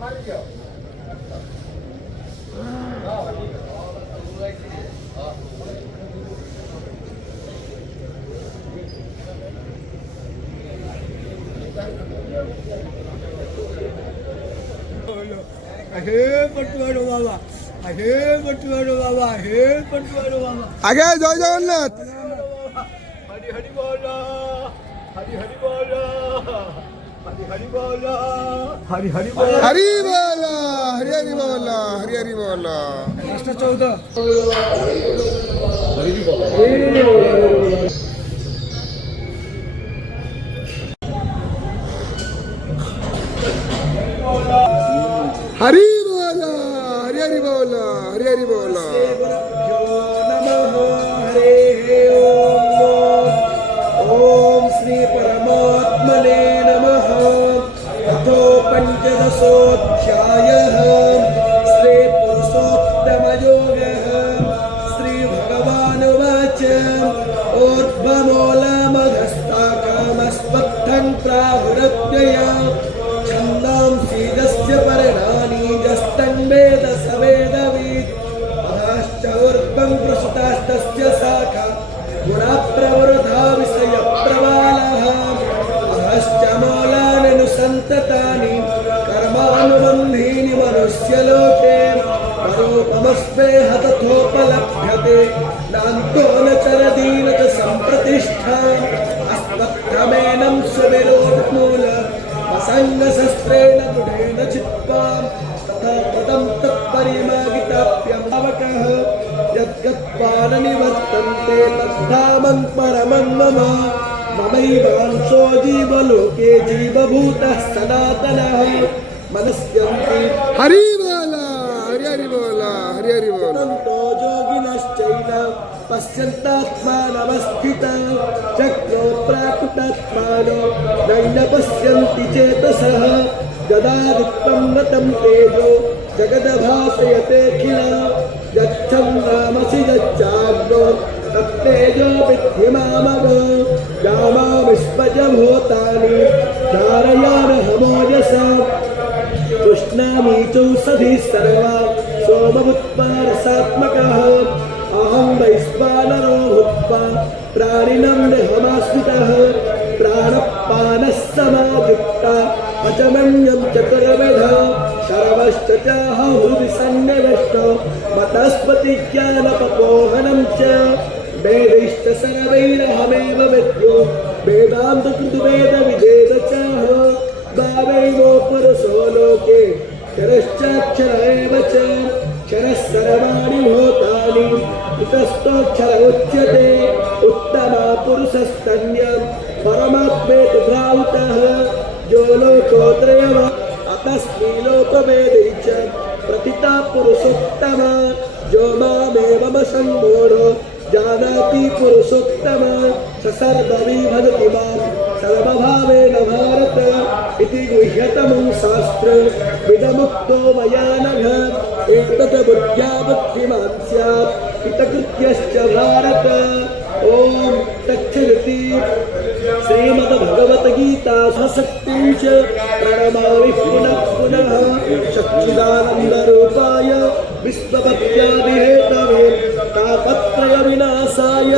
আগে জয় জগন্নাথ। হরি হরি বল, হরি হরি বল, হরি হরি বল, হরি হরি বল, হরি বল, হরি হরি বল, হরি হরি বল। 14 हरी बोला, हरी हरी बोला, हरी हरी बोला। ओम श्री परमात्मने नमः। अथो पंचदशोऽध्यायः श्री पुरुषोत्तमयोगः। श्री भगवानुवाच ऊर्ध्वमूलमधस्ताकामस्पद्धं प्राहुरव्ययम् छन्दांसि यस्य पर्णानि यस्तं वेद स वेदवित्। अधश्च ऊर्ध्वं प्रसुतास्तस्य शाखा गुणप्रवृद्धा विषयप्रवालः। अधश्च मूलान्यनुसन्ततानि कर्मानुबन्धीनि मनुष्यलोके। परोपमस्वेह तथोपलभ्यते नान्तो न चरति न च सम्प्रतिष्ठाम्। अस्मत्क्रमेणं सुविरोधमूल असङ्गशस्त्रेण दृढेन चित्वा तथा पदं तत्परिमागिताप्यमावकः। यद्गत्वा न निवर्तन्ते तद्धामं परमं मम। ममैवांशो जीवलोके जीवभूतः सनातनः। मनस्यन्ति हरी बोला, हरी हरी बोला, हरी हरी बोला। तन्तो योगिनश्चैन पश्यन्तात्मानवस्थितं चक्रो प्राकृतात्मानो नैन पश्यन्ति चेतसः। यदादित्यं गतं तेजो जगद्भासयतेऽखिलं यच्छन्दामसि यच्चाग्नो तत्तेजो विद्धि मामगो। व्यामाविश्वजभूतानि धारयामहमोजसा। पुष्णामि चौषधिः सर्वा सोममुत्पारसात्मकः। अहं वैश्वानरो भूत्वा प्राणिनं देहमाश्रितः। प्राणपानः समायुक्ता अचमन्यं चतुर्विधः। सर्वश्च चाहं हृदि सन्निविष्टो मतस्पतिज्ञानपपोहनं च। वेदैश्च सर्वैरहमेव विद्यो वेदान्तकृतवेदविदेव चाह। भावैवो पुरुषो लोके क्षरश्चाक्षर एव च। क्षरः सर्वाणि भूतानि इतस्तोऽक्षर उच्यते। उत्तमा पुरुषस्तन्यं परमात्मेति भ्रान्तः। यो लोकोत्रयः अतस्मै लोकवेदै च प्रथिता पुरुषोत्तमा। यो मामेवमसम्मूढो जानाति पुरुषोत्तम स सर्वविभजति मां सर्वभावेन भारत। इति गुह्यतमं शास्त्रं विदमुक्तो मया नघ। एतत् बुद्ध्या बुद्धिमान् स्यात् हितकृत्यश्च भारत। ओम तच्छ्रुति श्रीमद्भगवद्गीताशक्तिं च प्रणमामि पुनः पुनः। सच्चिदानन्दरूपाय विश्वभक्त्यादिहेतवे तापत्रयविनाशाय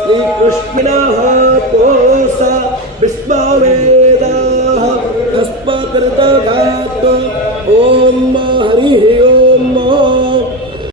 श्रीकृष्णाः कोसा विश्ववेदाः तस्मात्